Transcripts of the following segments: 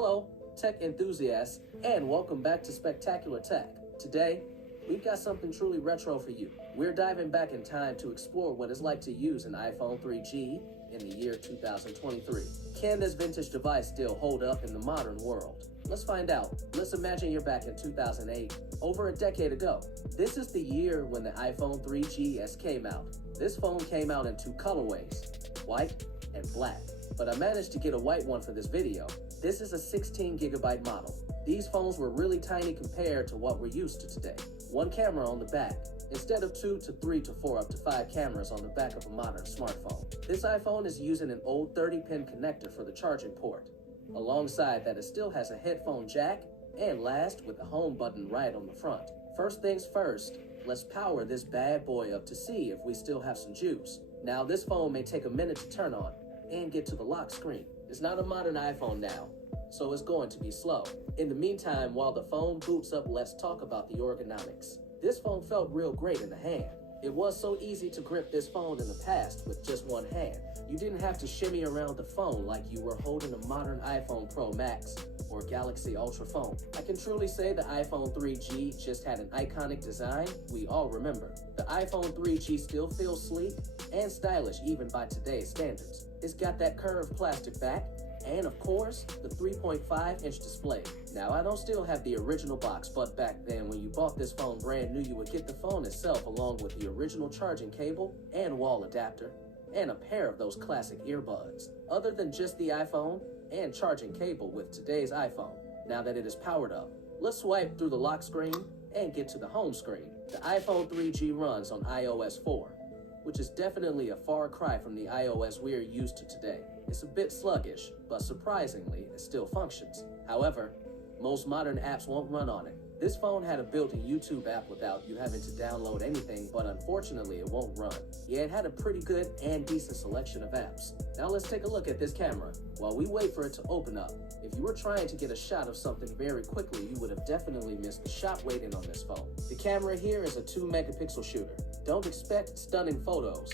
Hello, tech enthusiasts, and welcome back to Spectacular Tech. Today, we've got something truly retro for you. We're diving back in time to explore what it's like to use an iPhone 3G in the year 2023. Can this vintage device still hold up in the modern world? Let's find out. Let's imagine you're back in 2008, over a decade ago. This is the year when the iPhone 3GS came out. This phone came out in two colorways, white and black. But I managed to get a white one for this video. This is a 16 gigabyte model. These phones were really tiny compared to what we're used to today. One camera on the back, instead of 2 to 3 to 4 up to 5 cameras on the back of a modern smartphone. This iPhone is using an old 30-pin connector for the charging port. Alongside that, it still has a headphone jack, and last, with the home button right on the front. First things first, let's power this bad boy up to see if we still have some juice. Now, this phone may take a minute to turn on and get to the lock screen. It's not a modern iPhone now, so it's going to be slow. In the meantime, while the phone boots up, let's talk about the ergonomics. This phone felt real great in the hand. It was so easy to grip this phone in the past with just one hand. You didn't have to shimmy around the phone like you were holding a modern iPhone Pro Max or Galaxy Ultra phone. I can truly say the iPhone 3G just had an iconic design we all remember. The iPhone 3G still feels sleek and stylish even by today's standards. It's got that curved plastic back, and of course, the 3.5-inch display. Now, I don't still have the original box, but back then when you bought this phone brand new, you would get the phone itself along with the original charging cable and wall adapter, and a pair of those classic earbuds. Other than just the iPhone and charging cable with today's iPhone, now that it is powered up, let's swipe through the lock screen and get to the home screen. The iPhone 3G runs on iOS 4, which is definitely a far cry from the iOS we're used to today. It's a bit sluggish, but surprisingly, it still functions. However, most modern apps won't run on it. This phone had a built-in YouTube app without you having to download anything, but unfortunately it won't run. Yeah, it had a pretty good and decent selection of apps. Now let's take a look at this camera. While we wait for it to open up, if you were trying to get a shot of something very quickly, you would have definitely missed the shot waiting on this phone. The camera here is a 2-megapixel shooter. Don't expect stunning photos,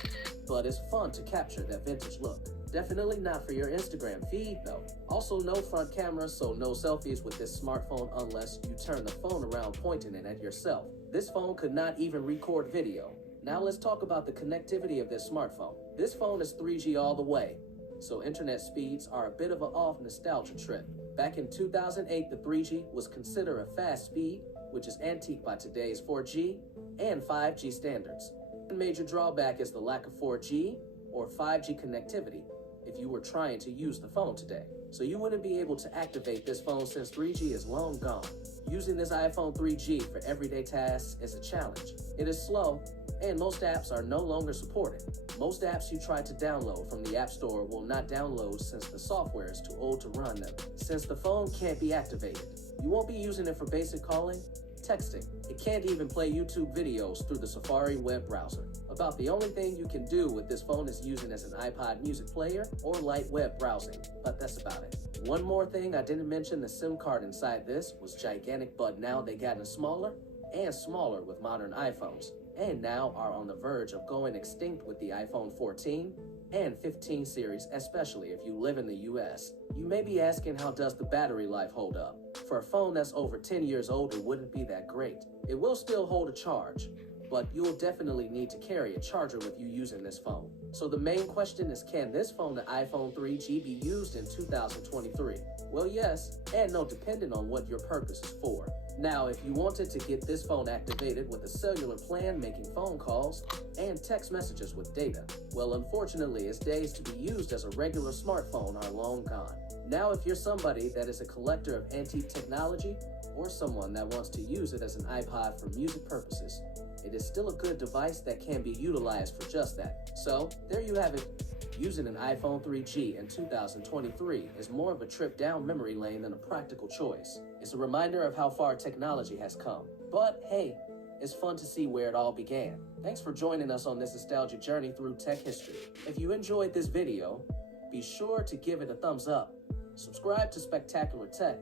but it's fun to capture that vintage look. Definitely not for your Instagram feed, though. Also, no front camera, so no selfies with this smartphone unless you turn the phone around pointing it at yourself. This phone could not even record video. Now let's talk about the connectivity of this smartphone. This phone is 3G all the way, so internet speeds are a bit of an off nostalgia trip. Back in 2008, the 3G was considered a fast speed, which is antique by today's 4G and 5G standards. One major drawback is the lack of 4G or 5G connectivity if you were trying to use the phone today. So you wouldn't be able to activate this phone since 3G is long gone. Using this iPhone 3G for everyday tasks is a challenge. It is slow, and most apps are no longer supported. Most apps you try to download from the App Store will not download since the software is too old to run them. Since the phone can't be activated, you won't be using it for basic calling, texting. It can't even play YouTube videos through the Safari web browser. About the only thing you can do with this phone is using it as an iPod music player or light web browsing, but that's about it. One more thing I didn't mention, the SIM card inside this was gigantic, but now they gotten smaller and smaller with modern iPhones, and now are on the verge of going extinct with the iPhone 14 and 15 series, especially if you live in the US. You may be asking, how does the battery life hold up? For a phone that's over 10 years old, it wouldn't be that great. It will still hold a charge, but you'll definitely need to carry a charger with you using this phone. So the main question is, can this phone, the iPhone 3G, be used in 2023? Well, yes and no, depending on what your purpose is for. Now, if you wanted to get this phone activated with a cellular plan, making phone calls and text messages with data, well, unfortunately, its days to be used as a regular smartphone are long gone. Now, if you're somebody that is a collector of antique technology or someone that wants to use it as an iPod for music purposes, it is still a good device that can be utilized for just that. So, there you have it. Using an iPhone 3G in 2023 is more of a trip down memory lane than a practical choice. It's a reminder of how far technology has come. But hey, it's fun to see where it all began. Thanks for joining us on this nostalgic journey through tech history. If you enjoyed this video, be sure to give it a thumbs up, subscribe to Spectacular Tech,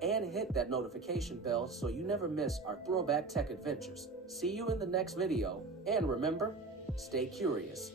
and hit that notification bell so you never miss our throwback tech adventures. See you in the next video, and remember, stay curious.